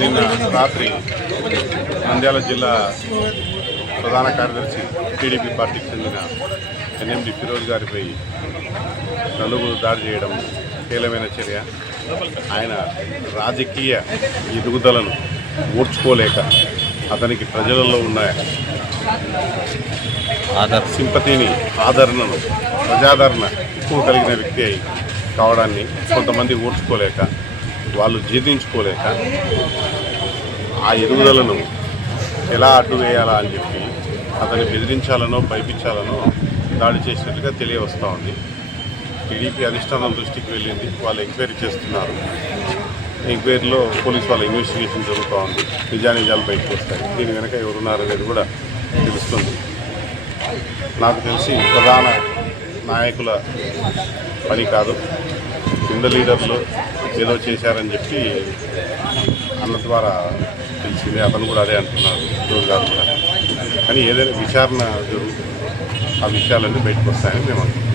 నిన్న రాత్రి నంద్యాల జిల్లా ప్రధాన కార్యదర్శి టీడీపీ పార్టీకి చెందిన ఎన్ఎండి ఫిరోజ్ గారిపై నలుగురు దాడి చేయడం కీలకమైన చర్య. ఆయన రాజకీయ ఎదుగుదలను ఓర్చుకోలేక అతనికి ప్రజలలో ఉన్న సింపతిని ఆదరణను ప్రజాదరణ ఎక్కువ కలిగిన వ్యక్తి కావడాన్ని కొంతమంది ఓర్చుకోలేక వాళ్ళు జీర్ణించుకోలేక ఆ ఎదుగుదలను ఎలా అడ్డు వేయాలా అని చెప్పి అతన్ని బెదిరించాలనో భయపించాలనో దాడి చేసినట్టుగా తెలియవస్తూ ఉంది. టీడీపీ అధిష్టానం దృష్టికి వెళ్ళింది, వాళ్ళు ఎంక్వైరీ చేస్తున్నారు. ఎంక్వైరీలో పోలీసు వాళ్ళ ఇన్వెస్టిగేషన్ జరుగుతూ ఉంది. నిజానిజాలు బయటకు వస్తాయి. దీని వెనక ఎవరున్నారనేది కూడా తెలుస్తుంది. నాకు తెలిసి ప్రధాన నాయకుల పని కాదు, కింద లీడర్లు ఏదో చేశారని చెప్పి అన్న ద్వారా తెలిసిందే. అతను కూడా అదే అంటున్నారు, రోజు గారు కూడా. కానీ ఏదైనా విచారణ జరుగుతుంది, ఆ విషయాలన్నీ బయటకు వస్తాయని మేము అనుకుంటున్నాం.